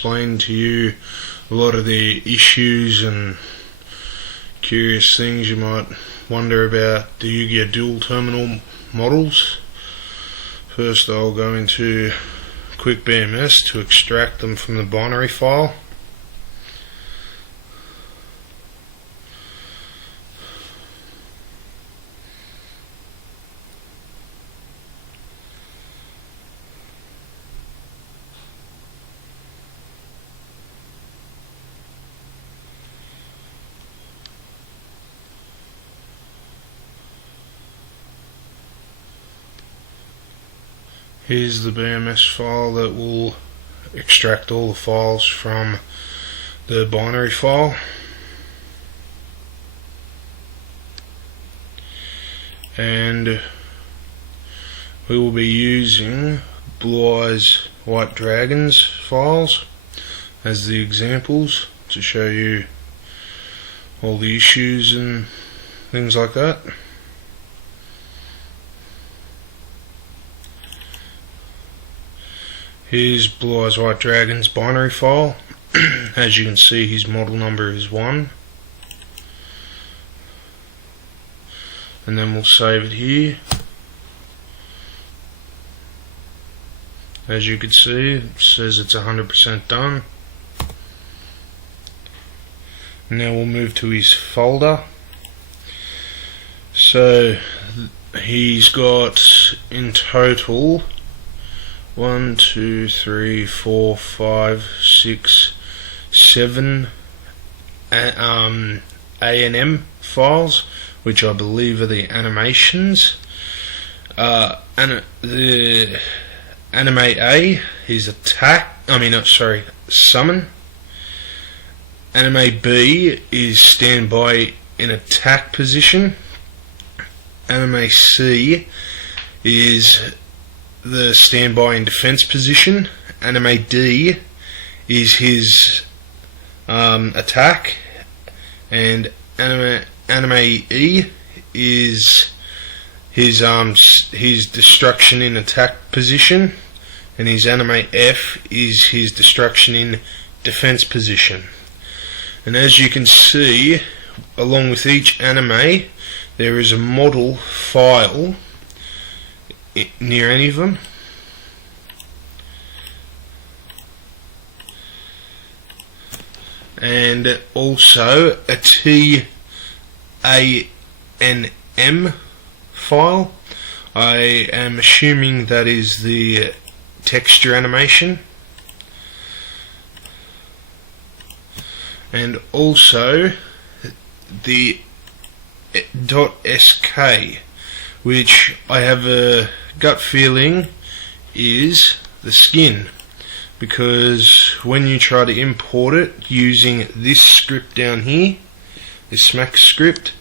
explain to you a lot of the issues and curious things you might wonder about the Yu-Gi-Oh! Duel terminal models. First I'll go into quick BMS to extract them from the binary file. Here's the BMS file that will extract all the files from the binary file. And we will be using Blue Eyes White Dragons files as the examples to show you all the issues and things like that. Here's Blue Eyes White Dragon's binary file. As you can see, his model number is 1. And then we'll save it here. As you can see, it says it's 100% done. Now we'll move to his folder. So he's got in total 1, 2, 3, 4, 5, 6, 7 A&M files, which I believe are the animations. And the anime A is summon. Anime B is standby in attack position. Anime C is the standby in defense position. Anime D is his attack, and anime E is his destruction in attack position, and his anime F is his destruction in defense position. And as you can see, along with each anime, there is a model file near any of them. And also a TANM file. I am assuming that is the texture animation. And also the .sk, which I have a gut feeling is the skin, because when you try to import it using this script down here, this smack script,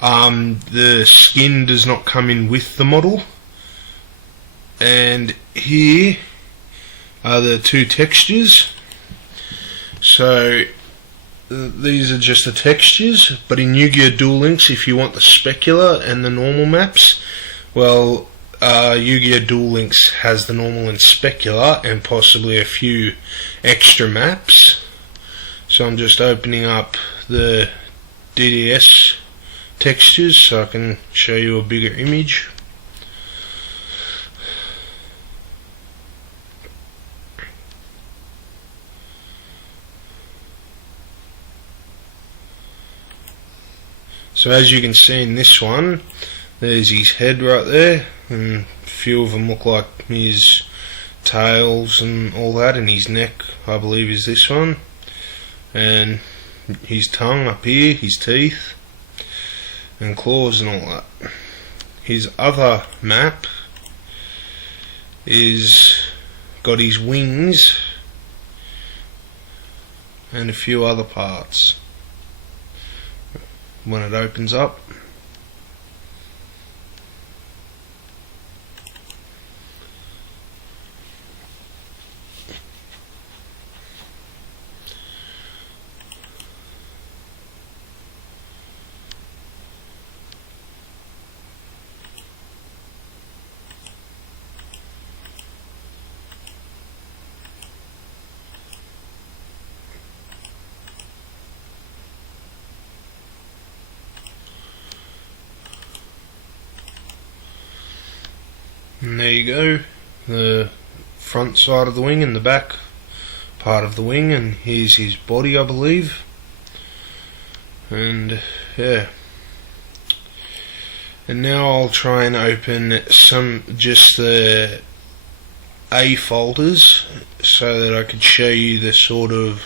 the skin does not come in with the model. And here are the two textures. So these are just the textures, but in Yu-Gi-Oh! Duel Links, if you want the specular and the normal maps, well, Yu-Gi-Oh! Duel Links has the normal and specular and possibly a few extra maps. So I'm just opening up the DDS textures so I can show you a bigger image. So as you can see in this one, there's his head right there, and a few of them look like his tails and all that, and his neck I believe is this one, and his tongue up here, his teeth and claws and all that. His other map is got his wings and a few other parts. When it opens up, And there you go, the front side of the wing and the back part of the wing, and here's his body, I believe. And yeah, and now I'll try and open just the A folders so that I could show you the sort of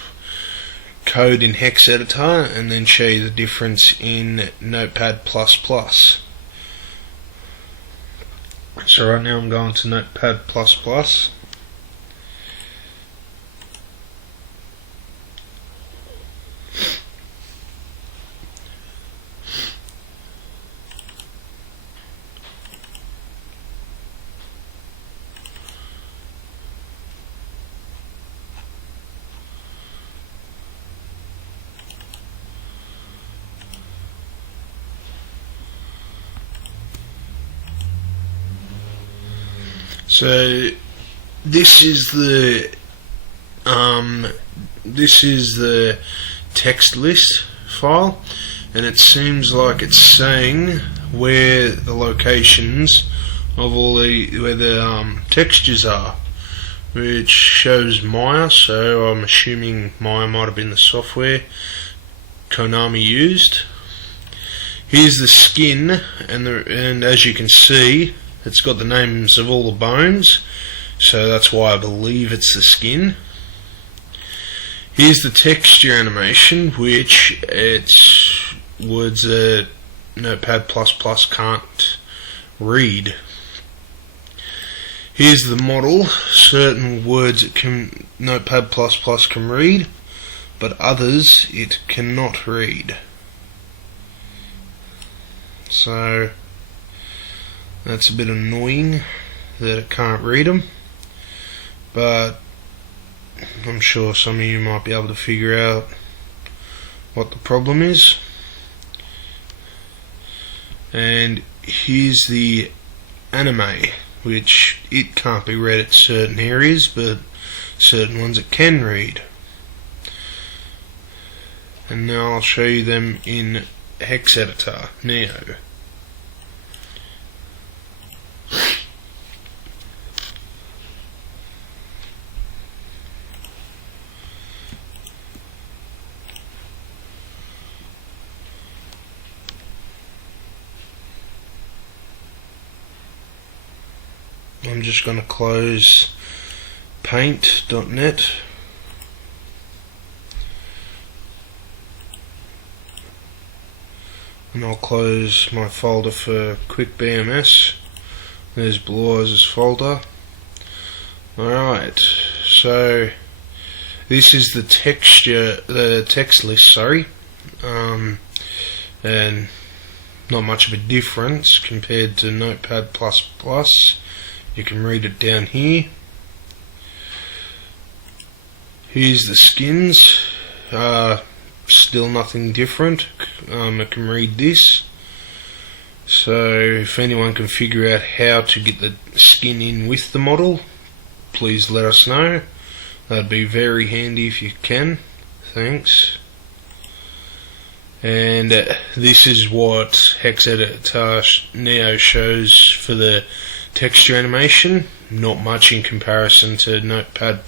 code in Hex Editor and then show you the difference in Notepad++. So right now I'm going to Notepad++. So this is the text list file, and it seems like it's saying where the locations of all where the textures are, which shows Maya. So I'm assuming Maya might have been the software Konami used. Here's the skin, and as you can see, it's got the names of all the bones, so that's why I believe it's the skin. Here's the texture animation, which it's words that Notepad++ can't read. Here's the model, certain words that Notepad++ can read, but others it cannot read. So that's a bit annoying that it can't read them, but I'm sure some of you might be able to figure out what the problem is. And here's the anime, which it can't be read at certain areas, but certain ones it can read. And now I'll show you them in Hex Editor Neo. I'm just going to close paint.net and I'll close my folder for quick BMS. There's Blue Eyes' folder. Alright, so this is the text list, sorry, and not much of a difference compared to Notepad++. You can read it down here. Here's the skins. Still nothing different. I can read this. So if anyone can figure out how to get the skin in with the model, please let us know. That'd be very handy if you can. Thanks. And this is what Hex Editor Neo shows for the texture animation. Not much in comparison to Notepad++.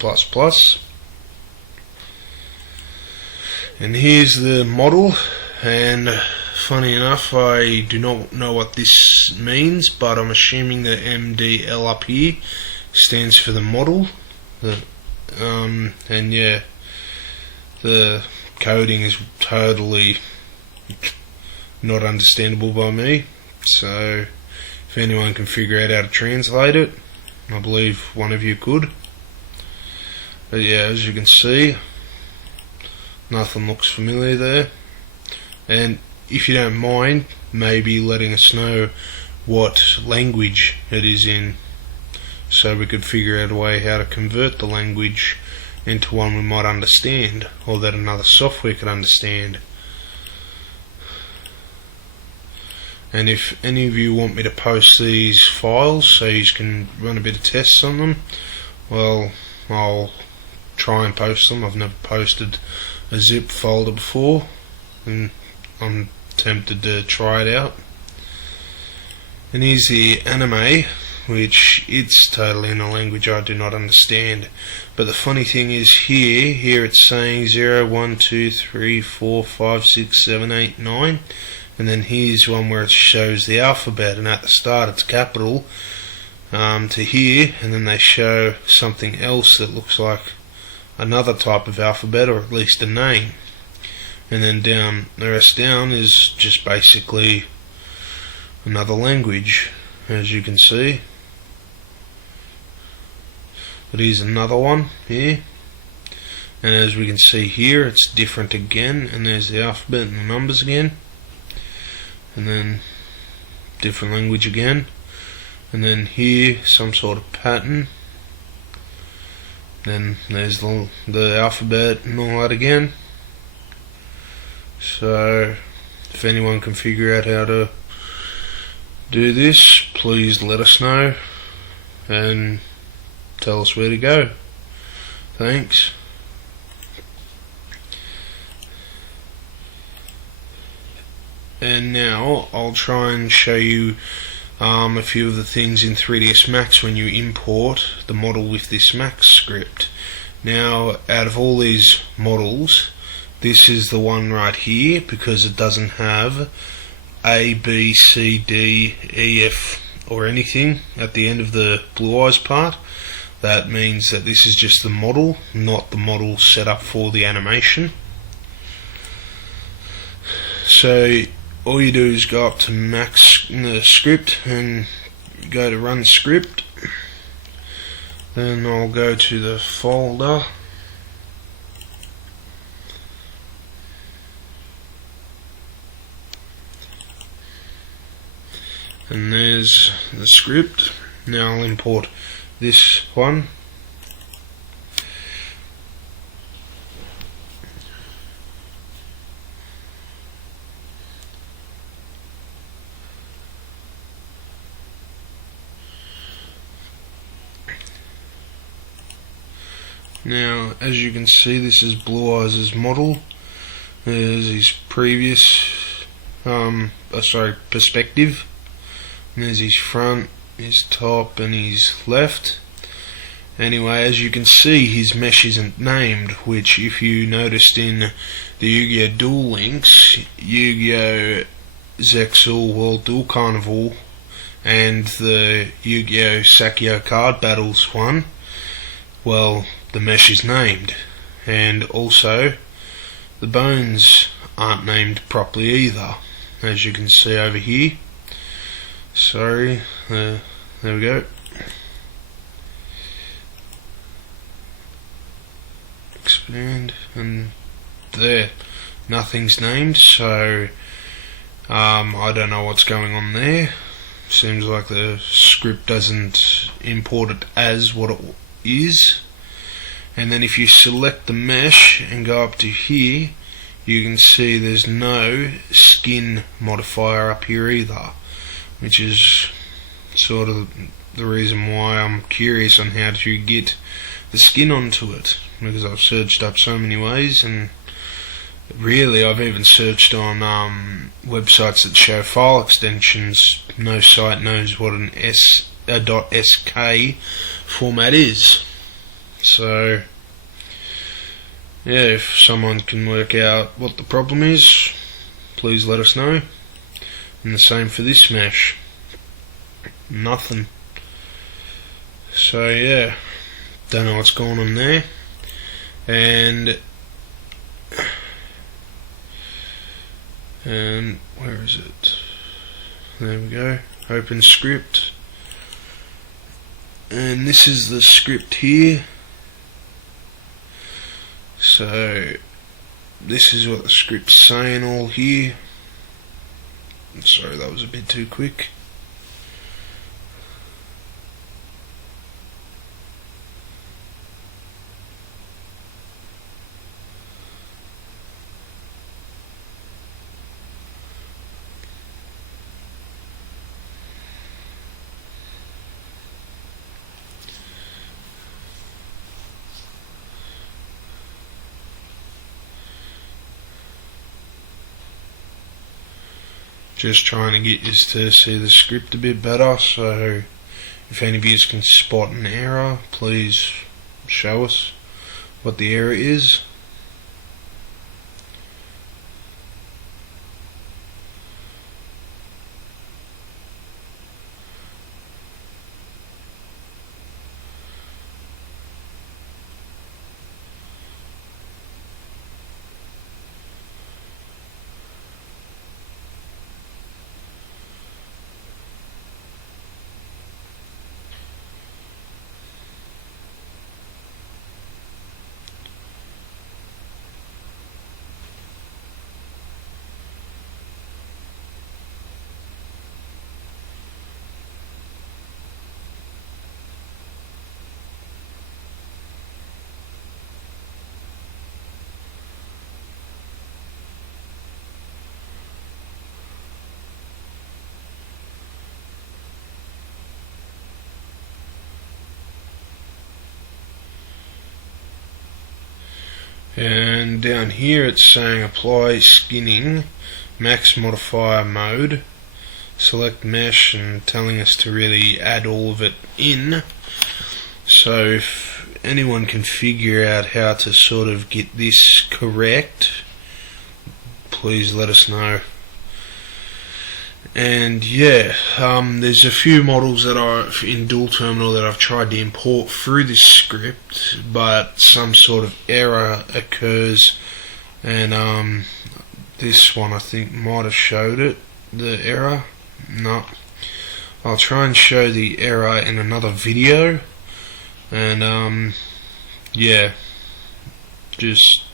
And here's the model, and funny enough, I do not know what this means, but I'm assuming the MDL up here stands for the model. And yeah, the coding is totally not understandable by me, so if anyone can figure out how to translate it, I believe one of you could. But yeah, as you can see, nothing looks familiar there. And if you don't mind, maybe letting us know what language it is in, so we could figure out a way how to convert the language into one we might understand, or that another software could understand. And if any of you want me to post these files so you can run a bit of tests on them, well, I'll try and post them. I've never posted a zip folder before, and I'm tempted to try it out. And here's the anime, which it's totally in a language I do not understand. But the funny thing is here it's saying 0, 1, 2, 3, 4, 5, 6, 7, 8, 9, and then here's one where it shows the alphabet, and at the start it's capital to here, and then they show something else that looks like another type of alphabet, or at least a name, and then the rest down is just basically another language, as you can see. But here's another one here, and as we can see here it's different again, and there's the alphabet and the numbers again, and then different language again, and then here some sort of pattern, then there's the alphabet and all that again. So if anyone can figure out how to do this, please let us know and tell us where to go. Thanks. And now I'll try and show you a few of the things in 3ds Max when you import the model with this Max script. Now, out of all these models, this is the one right here because it doesn't have A, B, C, D, E, F or anything at the end of the blue eyes part. That means that this is just the model, not the model set up for the animation. So all you do is go up to Max in the script and go to run script. Then I'll go to the folder, and there's the script. Now I'll import this one. Now, as you can see, this is Blue Eyes' model. There's his previous, perspective. And there's his front, his top, and his left. Anyway, as you can see, his mesh isn't named, which, if you noticed in the Yu-Gi-Oh! Duel links, Yu-Gi-Oh! Zexal World Duel Carnival, and the Yu-Gi-Oh! Sakyo Card Battles one, well, the mesh is named, and also the bones aren't named properly either, as you can see over here. Sorry, there we go. Expand, and there, nothing's named, so I don't know what's going on there. Seems like the script doesn't import it as what it is. And then if you select the mesh and go up to here, you can see there's no skin modifier up here either, which is sort of the reason why I'm curious on how to get the skin onto it, because I've searched up so many ways, and really I've even searched on websites that show file extensions. No site knows what an .sk format is. So yeah, if someone can work out what the problem is, please let us know. And the same for this mesh. Nothing. So yeah, don't know what's going on there. And where is it? There we go. Open script. And this is the script here. So this is what the script's saying all here. Sorry, that was a bit too quick. Just trying to get used to see the script a bit better, so If any of you can spot an error, please show us what the error is. And down here it's saying apply skinning, max modifier mode, select mesh, and telling us to really add all of it in. So if anyone can figure out how to sort of get this correct, please let us know. And yeah, there's a few models that are in Duel Terminal that I've tried to import through this script, but some sort of error occurs, and this one I think might have showed it, the error. No, I'll try and show the error in another video, and yeah, just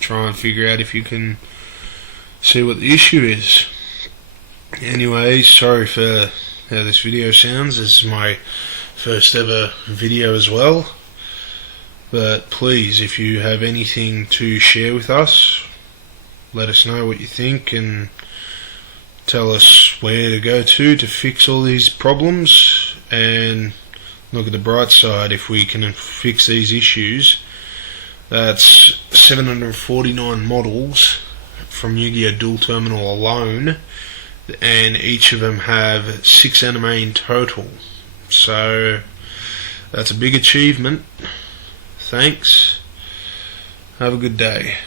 try and figure out if you can see what the issue is. Anyway, sorry for how this video sounds. This is my first ever video as well, but please, if you have anything to share with us, let us know what you think and tell us where to go to fix all these problems. And look at the bright side, if we can fix these issues, that's 749 models from Yu-Gi-Oh! Duel Terminal alone, and each of them have 6 anime in total. So that's a big achievement. Thanks. Have a good day.